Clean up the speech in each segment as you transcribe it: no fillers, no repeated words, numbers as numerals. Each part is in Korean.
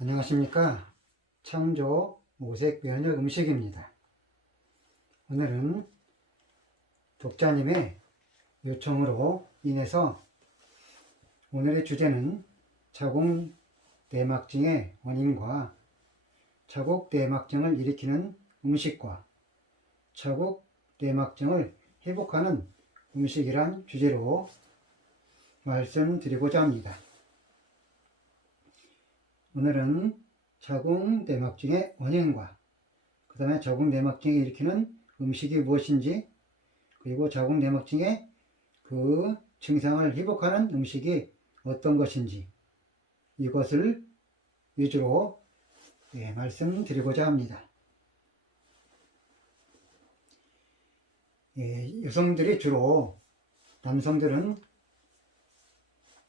안녕하십니까. 창조 오색 면역 음식입니다. 오늘은 독자님의 요청으로 인해서 오늘의 주제는 자궁 내막증의 원인과 자궁 내막증을 일으키는 음식과 자궁 내막증을 회복하는 음식이란 주제로 말씀드리고자 합니다. 오늘은 자궁 내막증의 원인과 그 다음에 자궁 내막증을 일으키는 음식이 무엇인지, 그리고 자궁 내막증의 그 증상을 회복하는 음식이 어떤 것인지, 이것을 위주로 말씀드리고자 합니다. 여성들이 주로, 남성들은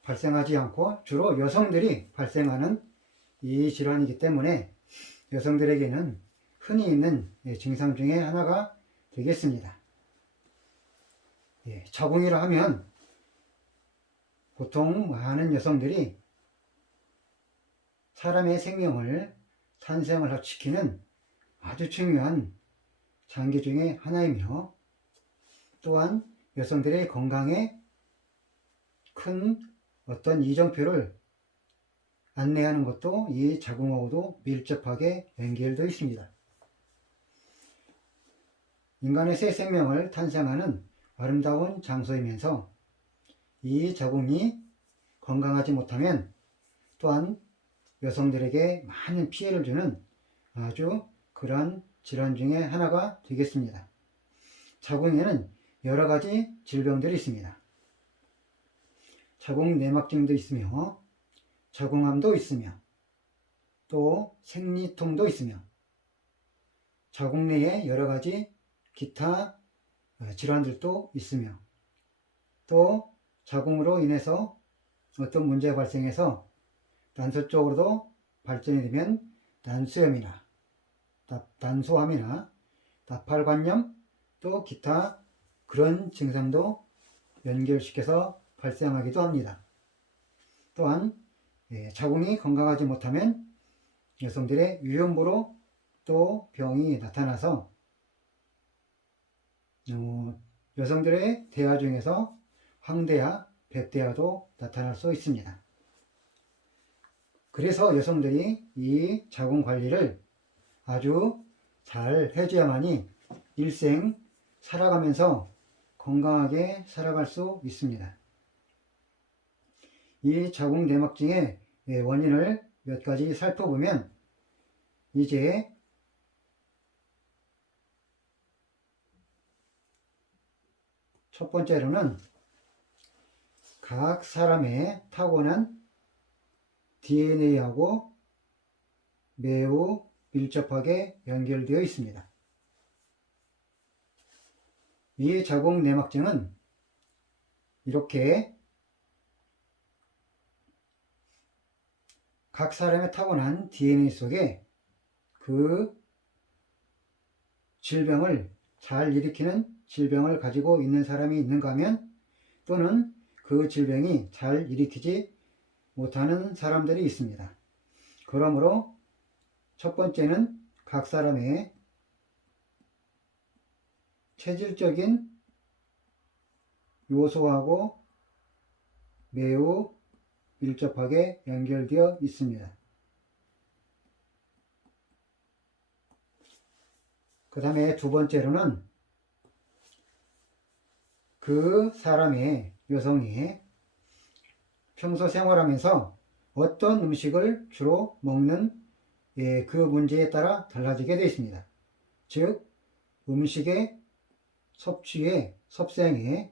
발생하지 않고 주로 여성들이 발생하는 이 질환이기 때문에 여성들에게는 흔히 있는 증상 중에 하나가 되겠습니다. 자궁이라 하면 보통 많은 여성들이 사람의 생명을 탄생을 시키는 아주 중요한 장기 중에 하나이며, 또한 여성들의 건강에 큰 어떤 이정표를 안내하는 것도 이 자궁하고도 밀접하게 연결되어 있습니다. 인간의 새 생명을 탄생하는 아름다운 장소이면서 이 자궁이 건강하지 못하면 또한 여성들에게 많은 피해를 주는 아주 그러한 질환 중에 하나가 되겠습니다. 자궁에는 여러 가지 질병들이 있습니다. 자궁 내막증도 있으며 자궁암도 있으며 또 생리통도 있으며 자궁 내에 여러 가지 기타 질환들도 있으며, 또 자궁으로 인해서 어떤 문제가 발생해서 난소 쪽으로도 발전이 되면 난소염이나 난소암이나 나팔관염, 또 기타 그런 증상도 연결시켜서 발생하기도 합니다. 또한 자궁이 건강하지 못하면 여성들의 유형부로 또 병이 나타나서 여성들의 대화 중에서 황대화, 백대화도 나타날 수 있습니다. 그래서 여성들이 이 자궁 관리를 아주 잘 해줘야만이 일생 살아가면서 건강하게 살아갈 수 있습니다. 이 자궁 내막증의 원인을 몇 가지 살펴보면, 이제 첫 번째로는 각 사람의 타고난 DNA하고 매우 밀접하게 연결되어 있습니다. 이 자궁 내막증은 이렇게 각 사람의 타고난 DNA 속에 그 질병을 잘 일으키는 질병을 가지고 있는 사람이 있는가 하면, 또는 그 질병이 잘 일으키지 못하는 사람들이 있습니다. 그러므로 첫 번째는 각 사람의 체질적인 요소하고 매우 밀접하게 연결되어 있습니다. 그 다음에 두 번째로는 그 사람의, 여성이 평소 생활하면서 어떤 음식을 주로 먹는 그 문제에 따라 달라지게 되어 있습니다. 즉, 음식의 섭취에, 섭생에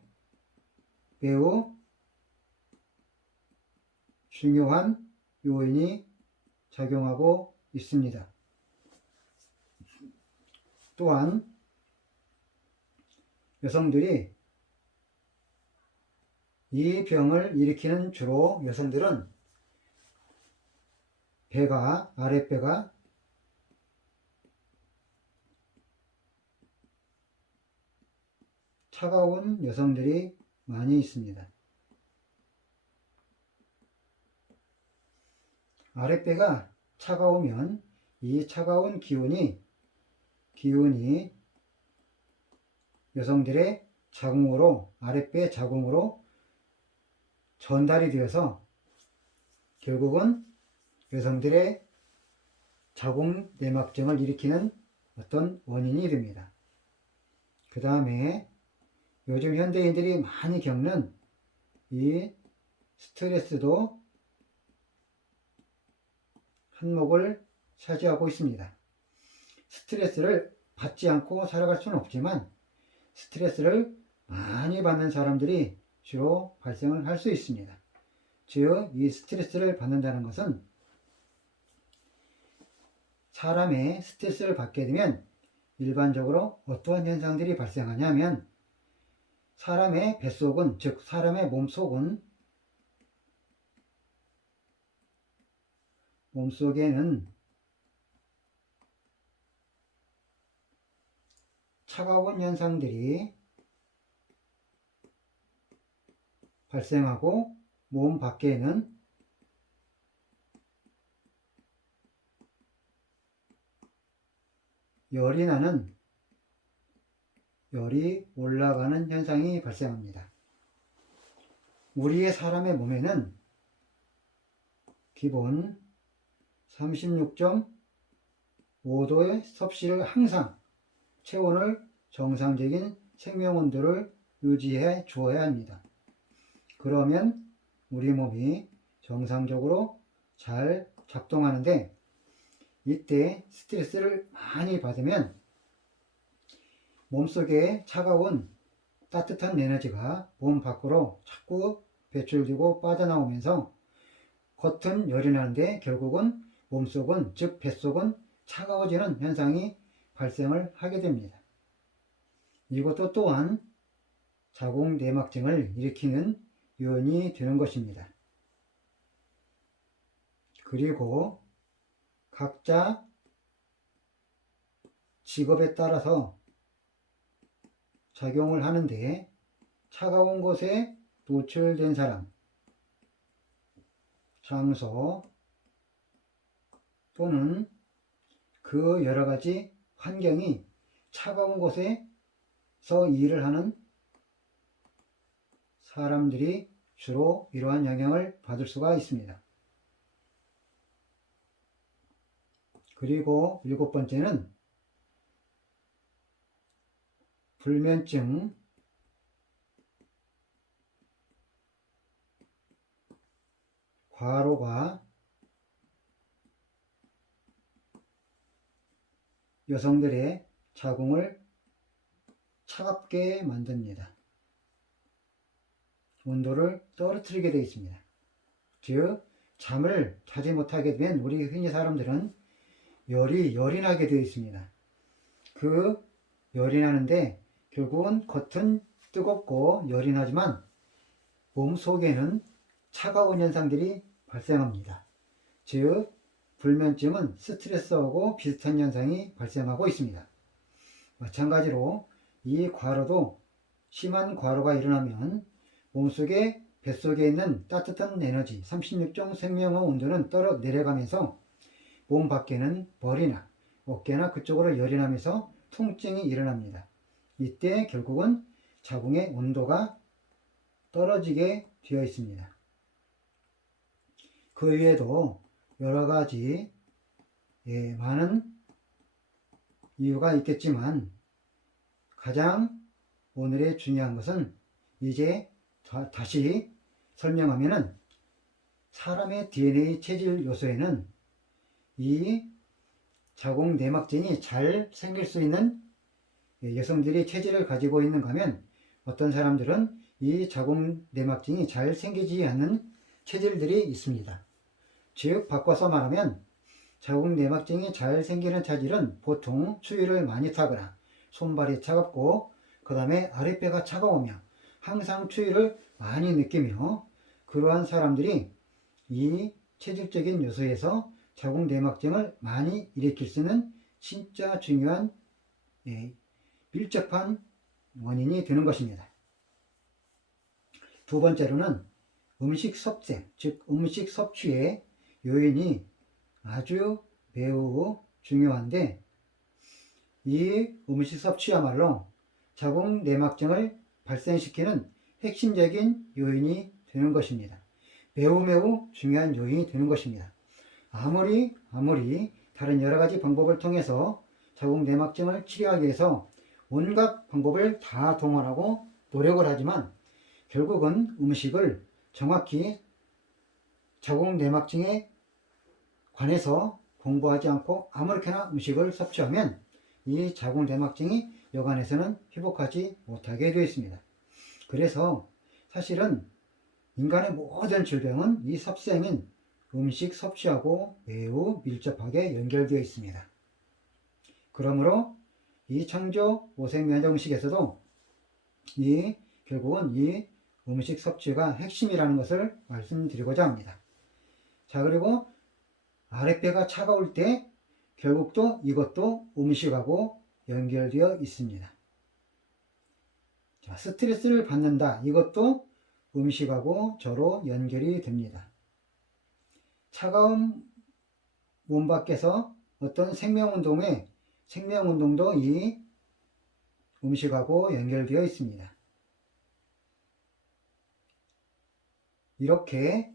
매우 중요한 요인이 작용하고 있습니다. 또한 여성들이 이 병을 일으키는 주로 여성들은 아랫배가 차가운 여성들이 많이 있습니다. 아랫배가 차가우면 이 차가운 기운이 여성들의 자궁으로, 아랫배 자궁으로 전달이 되어서 결국은 여성들의 자궁 내막증을 일으키는 어떤 원인이 됩니다. 그 다음에 요즘 현대인들이 많이 겪는 이 스트레스도 한몫을 차지하고 있습니다. 스트레스를 받지 않고 살아갈 수는 없지만 스트레스를 많이 받는 사람들이 주로 발생을 할 수 있습니다. 즉, 이 스트레스를 받는다는 것은 사람의 스트레스를 받게 되면 일반적으로 어떠한 현상들이 발생하냐면 사람의 뱃속은, 즉 사람의 몸속에는 차가운 현상들이 발생하고 몸 밖에는 열이 올라가는 현상이 발생합니다. 우리의 사람의 몸에는 기본 36.5도의 섭씨를 항상 체온을 정상적인 생명 온도를 유지해 주어야 합니다. 그러면 우리 몸이 정상적으로 잘 작동하는데 이때 스트레스를 많이 받으면 몸속에 차가운 따뜻한 에너지가 몸 밖으로 자꾸 배출되고 빠져나오면서 겉은 열이 나는데 결국은 몸속은, 즉 뱃속은 차가워지는 현상이 발생을 하게 됩니다. 이것도 또한 자궁 내막증을 일으키는 요인이 되는 것입니다. 그리고 각자 직업에 따라서 작용을 하는데 차가운 곳에 노출된 사람, 장소 또는 그 여러 가지 환경이 차가운 곳에서 일을 하는 사람들이 주로 이러한 영향을 받을 수가 있습니다. 그리고 7번째는 불면증, 과로가 여성들의 자궁을 차갑게 만듭니다. 온도를 떨어뜨리게 되어 있습니다. 즉, 잠을 자지 못하게 되면 우리 흔히 사람들은 열이 나게 되어 있습니다. 그 열이 나는데 결국은 겉은 뜨겁고 열이 나지만 몸 속에는 차가운 현상들이 발생합니다. 즉, 불면증은 스트레스하고 비슷한 현상이 발생하고 있습니다. 마찬가지로 이 과로도 심한 과로가 일어나면 몸속에 뱃속에 있는 따뜻한 에너지 36종 생명의 온도는 내려가면서 몸 밖에는 머리나 어깨나 그쪽으로 열이 나면서 통증이 일어납니다. 이때 결국은 자궁의 온도가 떨어지게 되어 있습니다. 그 외에도 여러 가지 많은 이유가 있겠지만 가장 오늘의 중요한 것은 이제 다시 설명하면은 사람의 DNA 체질 요소에는 이 자궁 내막증이 잘 생길 수 있는 여성들이 체질을 가지고 있는가 하면 어떤 사람들은 이 자궁 내막증이 잘 생기지 않는 체질들이 있습니다. 즉 바꿔서 말하면 자궁 내막증이 잘 생기는 체질은 보통 추위를 많이 타거나 손발이 차갑고 그 다음에 아랫배가 차가우며 항상 추위를 많이 느끼며 그러한 사람들이 이 체질적인 요소에서 자궁 내막증을 많이 일으킬 수 있는 진짜 중요한 밀접한 원인이 되는 것입니다. 두 번째로는 음식 섭생, 즉 음식 섭취의 요인이 아주 매우 중요한데, 이 음식 섭취야말로 자궁 내막증을 발생시키는 핵심적인 요인이 되는 것입니다. 매우 중요한 요인이 되는 것입니다. 아무리 다른 여러 가지 방법을 통해서 자궁 내막증을 치료하기 위해서 온갖 방법을 다 동원하고 노력을 하지만 결국은 음식을 정확히 자궁 내막증에 관해서 공부하지 않고 아무렇게나 음식을 섭취하면 이 자궁 내막증이 여간해서는 회복하지 못하게 되어 있습니다. 그래서 사실은 인간의 모든 질병은 이 섭생인 음식 섭취하고 매우 밀접하게 연결되어 있습니다. 그러므로 이 창조 오색면역음식에서도 결국은 이 음식 섭취가 핵심이라는 것을 말씀드리고자 합니다. 자, 그리고 아랫배가 차가울 때 결국 또 이것도 음식하고 연결되어 있습니다. 자, 스트레스를 받는다. 이것도 음식하고 저로 연결이 됩니다. 차가운 몸 밖에서 어떤 생명운동도 이 음식하고 연결되어 있습니다. 이렇게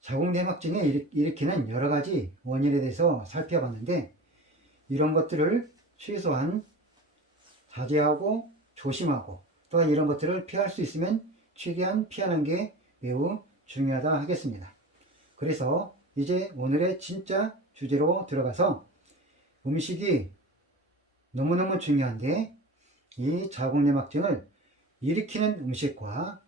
자궁 내막증을 일으키는 여러 가지 원인에 대해서 살펴봤는데, 이런 것들을 최소한 자제하고 조심하고 또한 이런 것들을 피할 수 있으면 최대한 피하는 게 매우 중요하다 하겠습니다. 그래서 이제 오늘의 진짜 주제로 들어가서 음식이 너무너무 중요한데, 이 자궁 내막증을 일으키는 음식과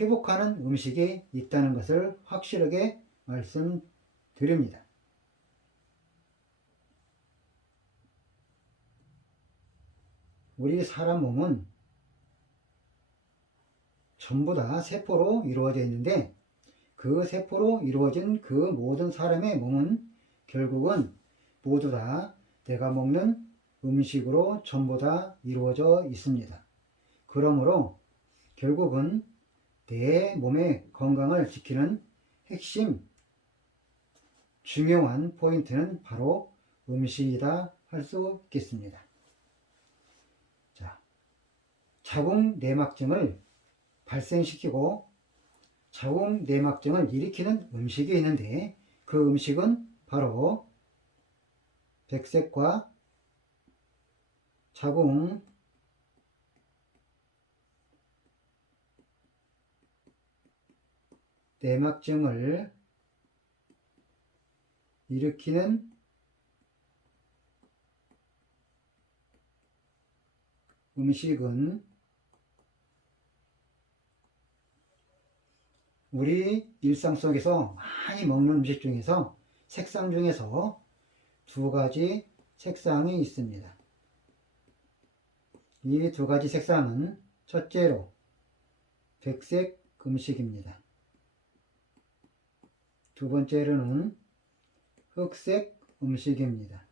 회복하는 음식이 있다는 것을 확실하게 말씀드립니다. 우리 사람 몸은 전부 다 세포로 이루어져 있는데, 그 세포로 이루어진 그 모든 사람의 몸은 결국은 모두 다 내가 먹는 음식으로 전부 다 이루어져 있습니다. 그러므로 결국은 내 몸의 건강을 지키는 핵심 중요한 포인트는 바로 음식이다 할 수 있겠습니다. 자, 자궁 내막증을 발생시키고 자궁 내막증을 일으키는 음식이 있는데, 그 음식은 바로 백색과 자궁 내막증을 일으키는 음식은 우리 일상 속에서 많이 먹는 음식 중에서 색상 중에서 두 가지 색상이 있습니다. 이 두 가지 색상은 첫째로 백색 음식입니다. 두 번째로는 흑색 음식입니다.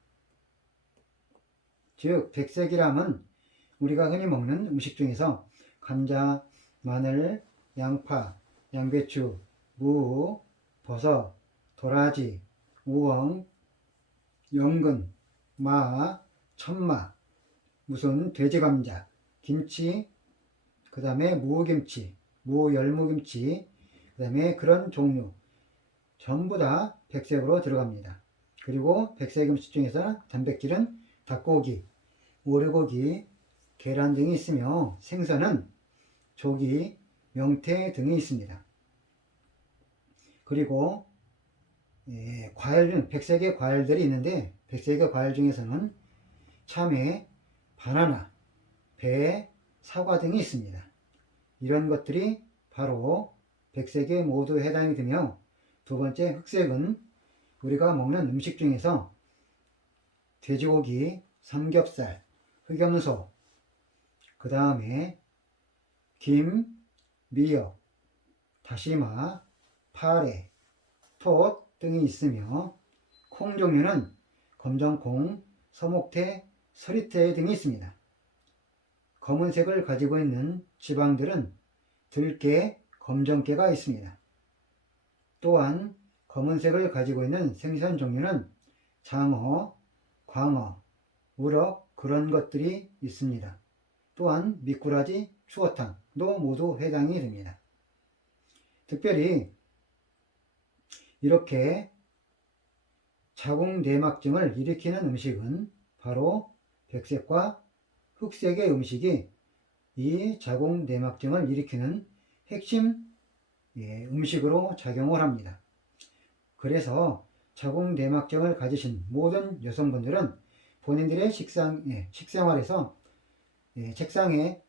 즉 백색이라면 우리가 흔히 먹는 음식 중에서 감자, 마늘, 양파, 양배추, 무, 버섯, 도라지, 우엉, 연근, 마, 천마, 무슨 돼지감자, 김치, 그 다음에 무김치, 무열무김치, 그 다음에 그런 종류 전부 다 백색으로 들어갑니다. 그리고 백색 음식 중에서 단백질은 닭고기, 오리고기, 계란 등이 있으며 생선은 조기, 명태 등이 있습니다. 그리고 과일, 백색의 과일들이 있는데, 백색의 과일 중에서는 참외, 바나나, 배, 사과 등이 있습니다. 이런 것들이 바로 백색에 모두 해당이 되며, 두 번째 흑색은 우리가 먹는 음식 중에서 돼지고기, 삼겹살, 흑염소, 그 다음에 김, 미역, 다시마, 파래, 톳 등이 있으며, 콩 종류는 검정콩, 서목태, 서리태 등이 있습니다. 검은색을 가지고 있는 지방들은 들깨, 검정깨가 있습니다. 또한 검은색을 가지고 있는 생선 종류는 장어, 광어, 우럭 그런 것들이 있습니다. 또한 미꾸라지, 추어탕도 모두 해당이 됩니다. 특별히 이렇게 자궁내막증을 일으키는 음식은 바로 백색과 흑색의 음식이 이 자궁내막증을 일으키는 핵심 음식으로 작용을 합니다. 그래서 자궁내막증을 가지신 모든 여성분들은 본인들의 식생활에서 책상에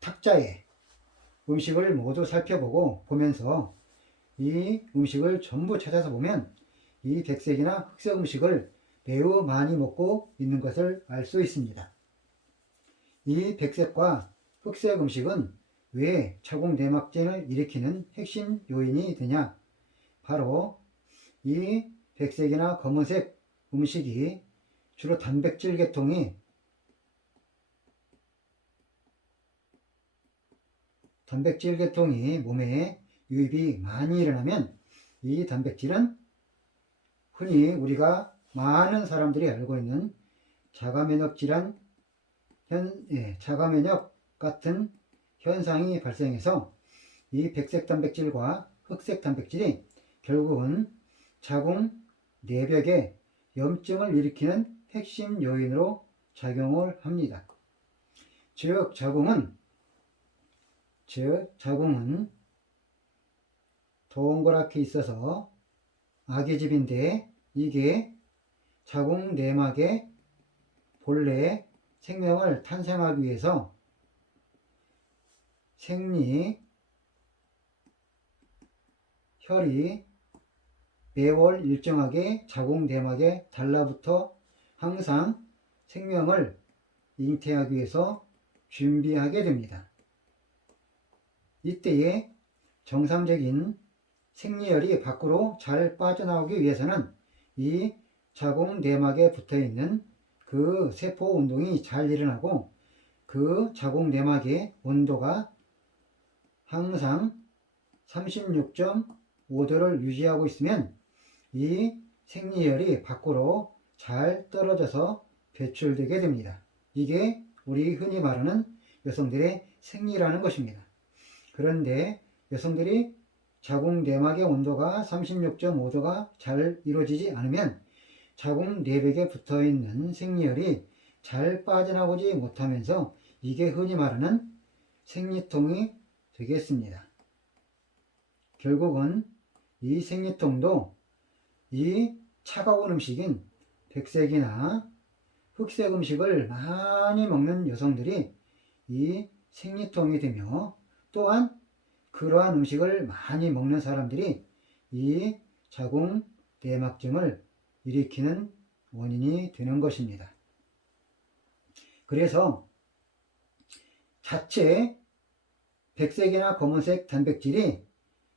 탁자에 음식을 모두 살펴보고 보면서 이 음식을 전부 찾아서 보면 이 백색이나 흑색 음식을 매우 많이 먹고 있는 것을 알 수 있습니다. 이 백색과 흑색 음식은 왜 자궁내막증을 일으키는 핵심 요인이 되냐? 바로 이 백색이나 검은색 음식이 주로 단백질 계통이 몸에 유입이 많이 일어나면 이 단백질은 흔히 우리가 많은 사람들이 알고 있는 자가면역 질환, 자가면역 같은 현상이 발생해서 이 백색 단백질과 흑색 단백질이 결국은 자궁 내벽에 염증을 일으키는 핵심 요인으로 작용을 합니다. 즉 자궁은 동그랗게 있어서 아기집인데 이게 자궁 내막의 본래 생명을 탄생하기 위해서 생리 혈이 매월 일정하게 자궁 내막에 달라붙어 항상 생명을 잉태하기 위해서 준비하게 됩니다. 이때에 정상적인 생리혈이 밖으로 잘 빠져나오기 위해서는 이 자궁 내막에 붙어있는 그 세포 운동이 잘 일어나고 그 자궁 내막의 온도가 항상 36.5도를 유지하고 있으면 이 생리혈이 밖으로 잘 떨어져서 배출되게 됩니다. 이게 우리 흔히 말하는 여성들의 생리라는 것입니다. 그런데 여성들이 자궁 내막의 온도가 36.5도가 잘 이루어지지 않으면 자궁 내벽에 붙어있는 생리혈이 잘 빠져나오지 못하면서 이게 흔히 말하는 생리통이 되겠습니다. 결국은 이 생리통도 이 차가운 음식인 백색이나 흑색 음식을 많이 먹는 여성들이 이 생리통이 되며 또한 그러한 음식을 많이 먹는 사람들이 이 자궁 내막증을 일으키는 원인이 되는 것입니다. 그래서 자체 백색이나 검은색 단백질이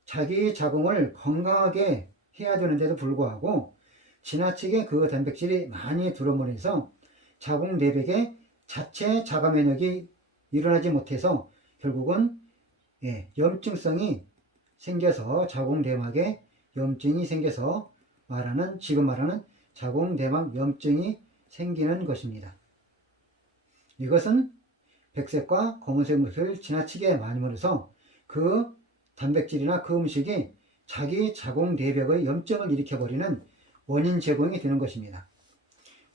자기 자궁을 건강하게 해야 되는데도 불구하고 지나치게 그 단백질이 많이 들어오면서 자궁 내벽에 자체 자가 면역이 일어나지 못해서 결국은 염증성이 생겨서 자궁 내막에 염증이 생겨서 지금 말하는 자궁 내막 염증이 생기는 것입니다. 이것은 백색과 검은색 음식을 지나치게 많이 먹어서 그 단백질이나 그 음식이 자기 자궁 내벽의 염증을 일으켜버리는 원인 제공이 되는 것입니다.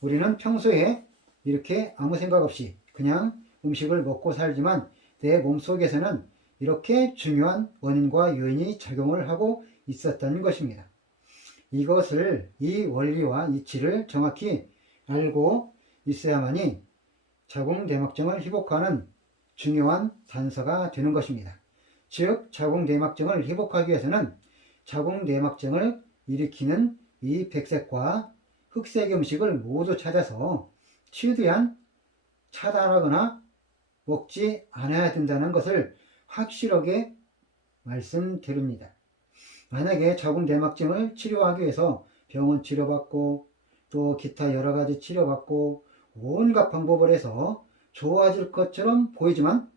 우리는 평소에 이렇게 아무 생각 없이 그냥 음식을 먹고 살지만 내 몸속에서는 이렇게 중요한 원인과 요인이 작용을 하고 있었던 것입니다. 이 원리와 이치를 정확히 알고 있어야만이 자궁 내막증을 회복하는 중요한 단서가 되는 것입니다. 즉 자궁 내막증을 회복하기 위해서는 자궁 내막증을 일으키는 이 백색과 흑색 음식을 모두 찾아서 최대한 차단하거나 먹지 않아야 된다는 것을 확실하게 말씀드립니다. 만약에 자궁 내막증을 치료하기 위해서 병원 치료받고 또 기타 여러 가지 치료받고 온갖 방법을 해서 좋아질 것처럼 보이지만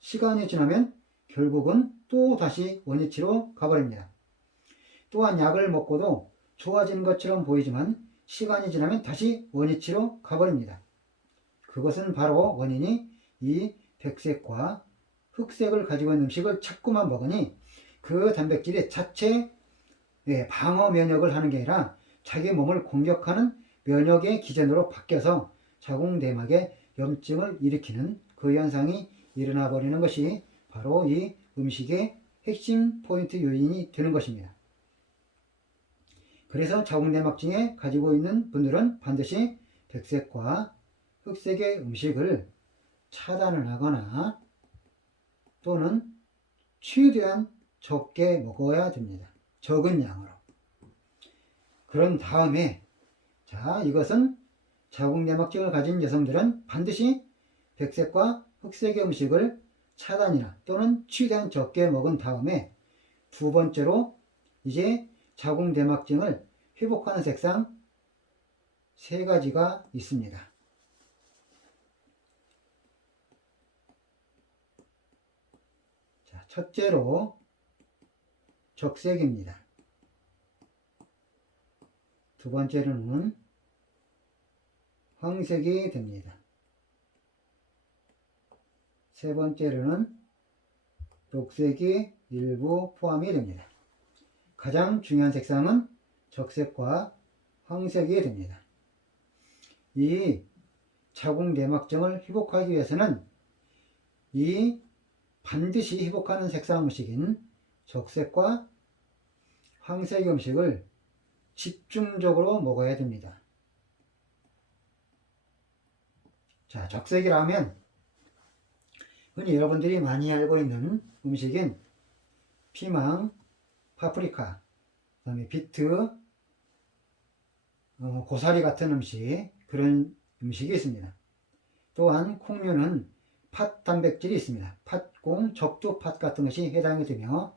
시간이 지나면 결국은 또 다시 원위치로 가버립니다. 또한 약을 먹고도 좋아지는 것처럼 보이지만 시간이 지나면 다시 원위치로 가버립니다. 그것은 바로 원인이 이 백색과 흑색을 가지고 있는 음식을 자꾸만 먹으니 그 단백질이 자체 방어 면역을 하는 게 아니라 자기 몸을 공격하는 면역의 기전으로 바뀌어서 자궁내막에 염증을 일으키는 그 현상이 일어나 버리는 것이 바로 이 음식의 핵심 포인트 요인이 되는 것입니다. 그래서 자궁내막증에 가지고 있는 분들은 반드시 백색과 흑색의 음식을 차단을 하거나 또는 최대한 적게 먹어야 됩니다. 적은 양으로. 그런 다음에 이것은 자궁내막증을 가진 여성들은 반드시 백색과 흑색의 음식을 차단이나 또는 최대한 적게 먹은 다음에 두 번째로 이제 자궁내막증을 회복하는 색상 세 가지가 있습니다. 첫째로 적색입니다. 두 번째로는 황색이 됩니다. 세 번째로는 녹색이 일부 포함이 됩니다. 가장 중요한 색상은 적색과 황색이 됩니다. 이 자궁내막증을 회복하기 위해서는 이 반드시 회복하는 색상 음식인 적색과 황색 음식을 집중적으로 먹어야 됩니다. 적색이라면 흔히 여러분들이 많이 알고 있는 음식인 피망, 파프리카, 그 다음에 비트, 고사리 같은 음식, 그런 음식이 있습니다. 또한 콩류는 팥 단백질이 있습니다. 팥콩, 적두팥 같은 것이 해당이 되며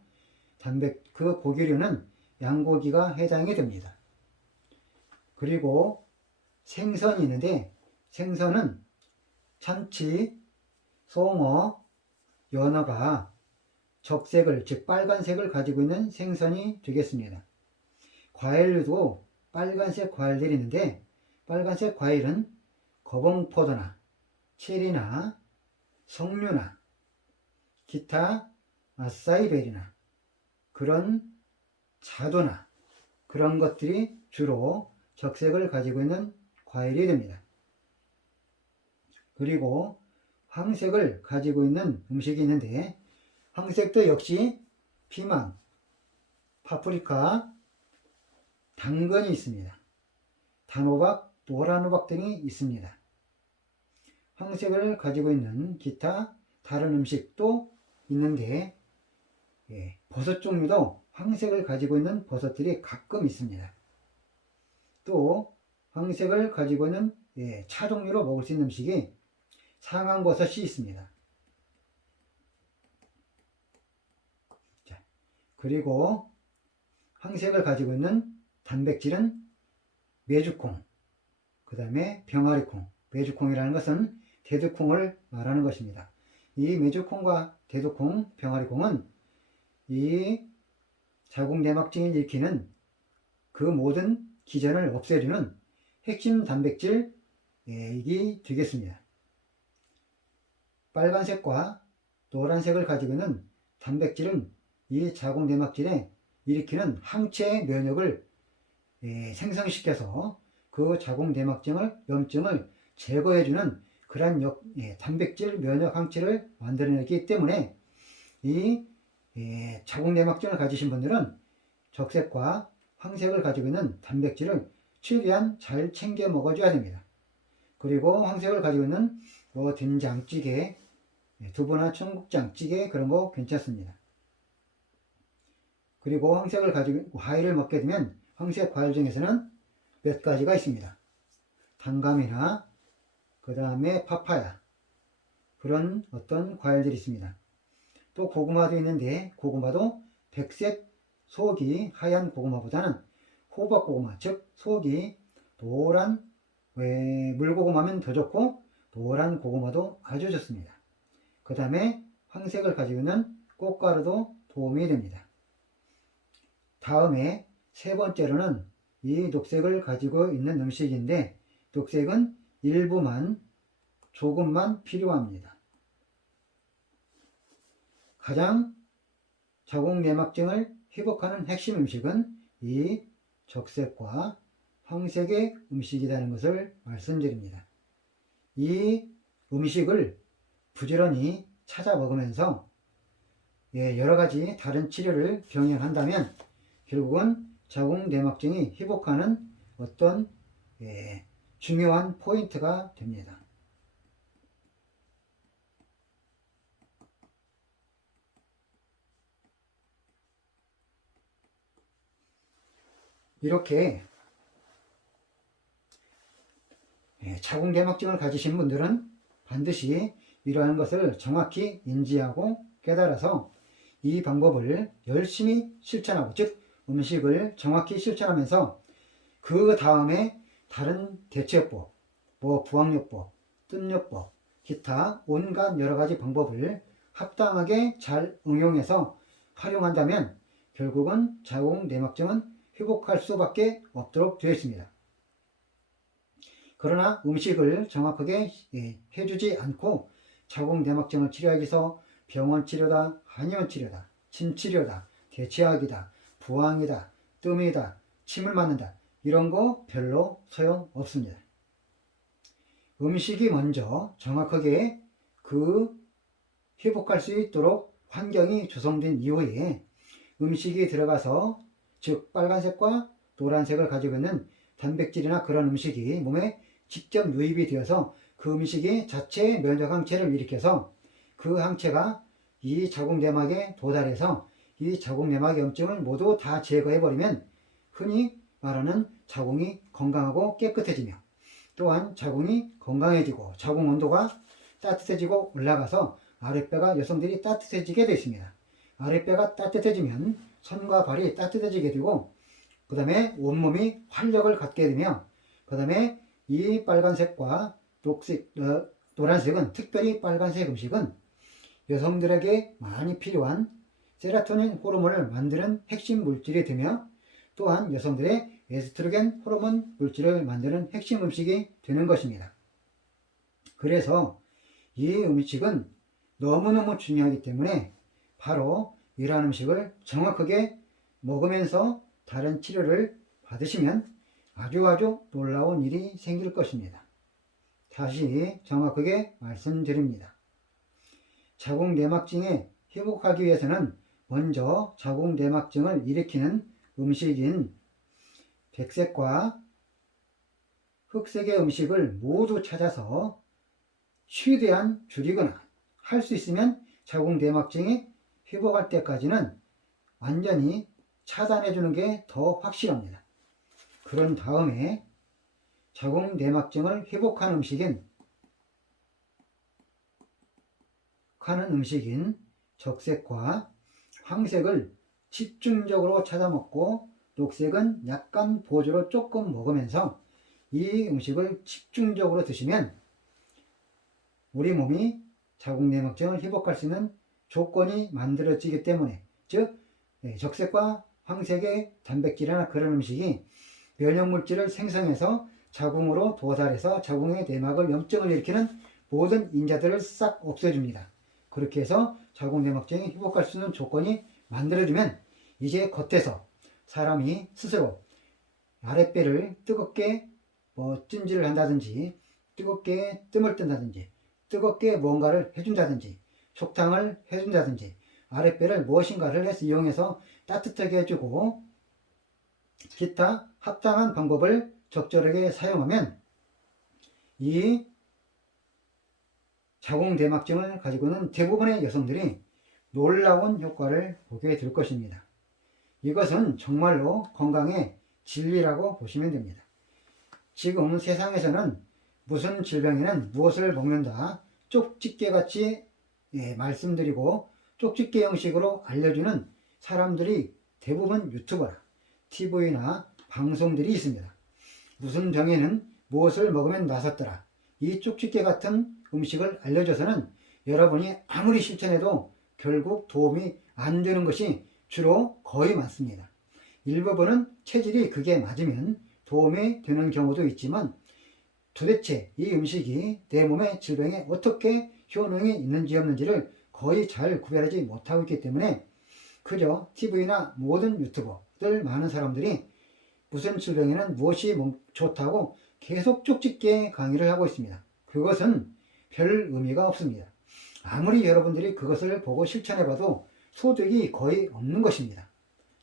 그 고기류는 양고기가 해당이 됩니다. 그리고 생선이 있는데 생선은 참치, 송어, 연어가 적색을 즉 빨간색을 가지고 있는 생선이 되겠습니다. 과일류도 빨간색 과일들이 있는데 빨간색 과일은 거봉포도나 체리나 석류나 기타 아싸이베리나 그런 자두나 그런 것들이 주로 적색을 가지고 있는 과일이 됩니다. 그리고 황색을 가지고 있는 음식이 있는데 황색도 역시 피망, 파프리카, 당근이 있습니다. 단호박, 노란호박 등이 있습니다. 황색을 가지고 있는 기타 다른 음식도 있는데 버섯 종류도 황색을 가지고 있는 버섯들이 가끔 있습니다. 또 황색을 가지고 있는 차 종류로 먹을 수 있는 음식이 상황버섯이 있습니다. 그리고 황색을 가지고 있는 단백질은 메주콩, 그 다음에 병아리콩. 메주콩이라는 것은 대두콩을 말하는 것입니다. 이 메주콩과 대두콩, 병아리콩은 이 자궁내막증을 일으키는 그 모든 기전을 없애주는 핵심 단백질이 되겠습니다. 빨간색과 노란색을 가지고 있는 단백질은 이 자궁내막증에 일으키는 항체 면역을 생성시켜서 그 자궁내막증을 염증을 제거해주는 그러한 단백질 면역 항체를 만들어내기 때문에 이 자궁내막증을 가지신 분들은 적색과 황색을 가지고 있는 단백질을 최대한 잘 챙겨 먹어줘야 됩니다. 그리고 황색을 가지고 있는 된장찌개, 두부나 청국장찌개 그런 거 괜찮습니다. 그리고 황색을 가지고 과일을 먹게 되면 황색 과일 중에서는 몇 가지가 있습니다. 단감이나 그 다음에 파파야 그런 어떤 과일들이 있습니다. 또 고구마도 있는데 고구마도 백색 속이 하얀 고구마보다는 호박고구마 즉 속이 노란 물고구마면 더 좋고 노란 고구마도 아주 좋습니다. 그 다음에 황색을 가지고 있는 꽃가루도 도움이 됩니다. 다음에 세 번째로는 이 녹색을 가지고 있는 음식인데, 녹색은 일부만 조금만 필요합니다. 가장 자궁 내막증을 회복하는 핵심 음식은 이 적색과 황색의 음식이라는 것을 말씀드립니다. 이 음식을 부지런히 찾아 먹으면서 여러 가지 다른 치료를 병행한다면 결국은 자궁 내막증이 회복하는 어떤 중요한 포인트가 됩니다. 이렇게 자궁 내막증을 가지신 분들은 반드시 이러한 것을 정확히 인지하고 깨달아서 이 방법을 열심히 실천하고, 즉 음식을 정확히 실천하면서 그 다음에 다른 대처법, 부항요법, 뜸요법, 기타 온갖 여러 가지 방법을 합당하게 잘 응용해서 활용한다면 결국은 자궁 내막증은 회복할 수밖에 없도록 되어 있습니다. 그러나 음식을 정확하게 해주지 않고 자궁 내막증을 치료하기 위해서 병원 치료다, 한의원 치료다, 침치료다, 대체약이다, 부항이다, 뜸이다, 침을 맞는다, 이런 거 별로 소용 없습니다. 음식이 먼저 정확하게 회복할 수 있도록 환경이 조성된 이후에 음식이 들어가서, 즉 빨간색과 노란색을 가지고 있는 단백질이나 그런 음식이 몸에 직접 유입이 되어서 그 음식이 자체 면역 항체를 일으켜서 그 항체가 이 자궁 내막에 도달해서 이 자궁 내막 염증을 모두 다 제거해 버리면 흔히 말하는 자궁이 건강하고 깨끗해지며, 또한 자궁이 건강해지고 자궁 온도가 따뜻해지고 올라가서 아랫배가 여성들이 따뜻해지게 되어 있습니다. 아랫배가 따뜻해지면 손과 발이 따뜻해지게 되고, 그 다음에 온몸이 활력을 갖게 되며, 그 다음에 이 빨간색과 노란색은, 특별히 빨간색 음식은 여성들에게 많이 필요한 세로토닌 호르몬을 만드는 핵심 물질이 되며, 또한 여성들의 에스트로겐 호르몬 물질을 만드는 핵심 음식이 되는 것입니다. 그래서 이 음식은 너무너무 중요하기 때문에 바로 이러한 음식을 정확하게 먹으면서 다른 치료를 받으시면 아주 놀라운 일이 생길 것입니다. 다시 정확하게 말씀드립니다. 자궁 내막증에 회복하기 위해서는 먼저 자궁 내막증을 일으키는 음식인 백색과 흑색의 음식을 모두 찾아서 최대한 줄이거나, 할 수 있으면 자궁 내막증이 회복할 때까지는 완전히 차단해 주는 게 더 확실합니다. 그런 다음에 자궁 내막증을 회복하는 음식인 적색과 황색을 집중적으로 찾아 먹고, 녹색은 약간 보조로 조금 먹으면서 이 음식을 집중적으로 드시면 우리 몸이 자궁 내막증을 회복할 수 있는 조건이 만들어지기 때문에, 즉 적색과 황색의 단백질이나 그런 음식이 면역물질을 생성해서 자궁으로 도달해서 자궁의 내막을 염증을 일으키는 모든 인자들을 싹 없애줍니다. 그렇게 해서 자궁 내막증이 회복할 수 있는 조건이 만들어지면 이제 겉에서 사람이 스스로 아랫배를 뜨겁게 찜질을 한다든지, 뜨겁게 뜸을 뜬다든지, 뜨겁게 뭔가를 해준다든지, 촉탕을 해준다든지, 아랫배를 무엇인가를 이용해서 따뜻하게 해주고, 기타 합당한 방법을 적절하게 사용하면 이 자궁 내막증을 가지고 있는 대부분의 여성들이 놀라운 효과를 보게 될 것입니다. 이것은 정말로 건강의 진리라고 보시면 됩니다. 지금 세상에서는 무슨 질병에는 무엇을 먹는다, 쪽집게 같이 말씀드리고 쪽집게 형식으로 알려주는 사람들이 대부분 유튜버나 TV나 방송들이 있습니다. 무슨 병에는 무엇을 먹으면 나섰더라, 이 쪽집게 같은 음식을 알려줘서는 여러분이 아무리 실천해도 결국 도움이 안 되는 것이 주로 거의 많습니다. 일부분은 체질이 그게 맞으면 도움이 되는 경우도 있지만 도대체 이 음식이 내 몸의 질병에 어떻게 효능이 있는지 없는지를 거의 잘 구별하지 못하고 있기 때문에 그저 TV나 모든 유튜버들 많은 사람들이 무슨 질병에는 무엇이 좋다고 계속 쪽집게 강의를 하고 있습니다. 그것은 별 의미가 없습니다. 아무리 여러분들이 그것을 보고 실천해봐도 소득이 거의 없는 것입니다.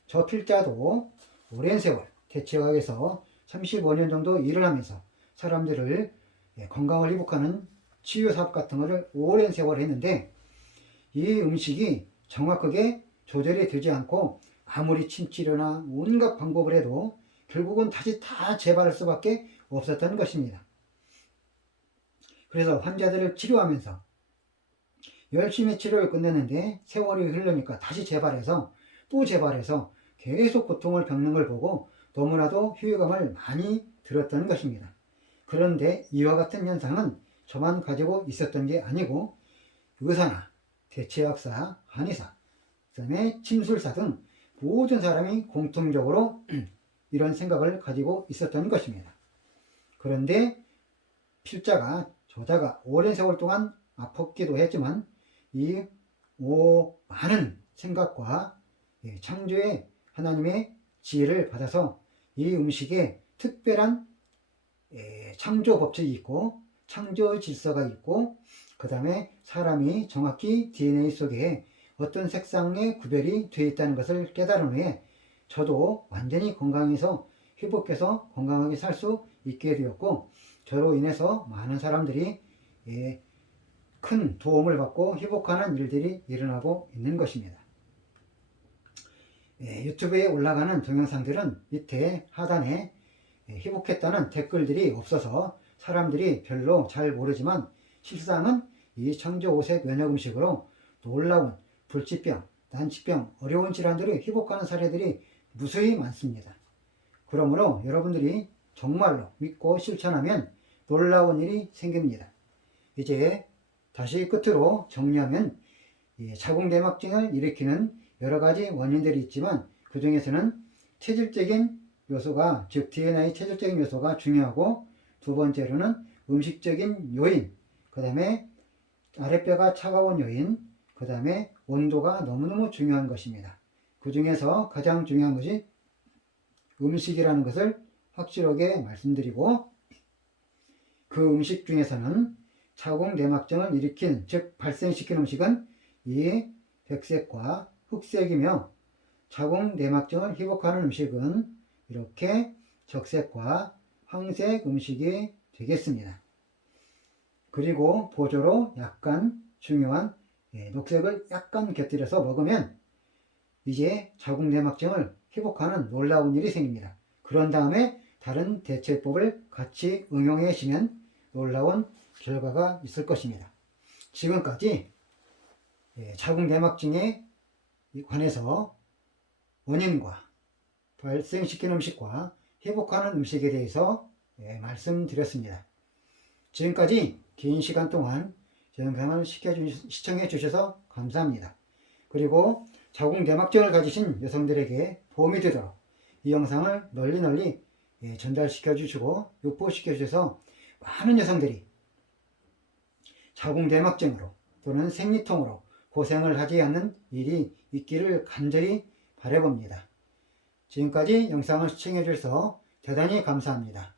저 필자도 오랜 세월 대체학에서 35년 정도 일을 하면서 사람들을 건강을 회복하는 치유사업 같은 것을 오랜 세월 했는데 이 음식이 정확하게 조절이 되지 않고 아무리 침치료나 온갖 방법을 해도 결국은 다시 다 재발할 수밖에 없었던 것입니다. 그래서 환자들을 치료하면서 열심히 치료를 끝냈는데 세월이 흐르니까 다시 재발해서 또 재발해서 계속 고통을 겪는 걸 보고 너무나도 휴유감을 많이 들었던 것입니다. 그런데 이와 같은 현상은 저만 가지고 있었던 게 아니고 의사나 대체학사, 한의사, 그다음에 침술사 등 모든 사람이 공통적으로 이런 생각을 가지고 있었던 것입니다. 그런데 필자가 저자가 오랜 세월 동안 아팠기도 했지만 이 많은 생각과 창조의 하나님의 지혜를 받아서 이 음식에 특별한 창조 법칙이 있고 창조 질서가 있고 그 다음에 사람이 정확히 DNA 속에 어떤 색상의 구별이 되어 있다는 것을 깨달은 후에 저도 완전히 건강해서 회복해서 건강하게 살 수 있게 되었고 저로 인해서 많은 사람들이 큰 도움을 받고 회복하는 일들이 일어나고 있는 것입니다. 유튜브에 올라가는 동영상들은 밑에 하단에 회복했다는 댓글들이 없어서 사람들이 별로 잘 모르지만 실상은 이 청조5색 면역 음식으로 놀라운 불치병, 난치병, 어려운 질환들을 회복하는 사례들이 무수히 많습니다. 그러므로 여러분들이 정말로 믿고 실천하면 놀라운 일이 생깁니다. 이제 다시 끝으로 정리하면 자궁내막증을 일으키는 여러 가지 원인들이 있지만 그 중에서는 체질적인 요소가 즉 DNA 체질적인 요소가 중요하고 두 번째로는 음식적인 요인, 그 다음에 아랫배가 차가운 요인, 그 다음에 온도가 너무너무 중요한 것입니다. 그 중에서 가장 중요한 것이 음식이라는 것을 확실하게 말씀드리고 그 음식 중에서는 자궁내막증을 일으킨 즉 발생시킨 음식은 이 백색과 흑색이며 자궁내막증을 회복하는 음식은 이렇게 적색과 황색 음식이 되겠습니다. 그리고 보조로 약간 중요한 녹색을 약간 곁들여서 먹으면 이제 자궁내막증을 회복하는 놀라운 일이 생깁니다. 그런 다음에 다른 대처법을 같이 응용하시면 놀라운 결과가 있을 것입니다. 지금까지 자궁내막증에 관해서 원인과 발생시키는 음식과 회복하는 음식에 대해서 말씀드렸습니다. 지금까지 긴 시간 동안 영상을 시청해 주셔서 감사합니다. 그리고 자궁내막증을 가지신 여성들에게 도움이 되도록 이 영상을 널리 전달시켜 주시고 유포시켜 주셔서 많은 여성들이 자궁내막증으로 또는 생리통으로 고생을 하지 않는 일이 있기를 간절히 바라봅니다. 지금까지 영상을 시청해 주셔서 대단히 감사합니다.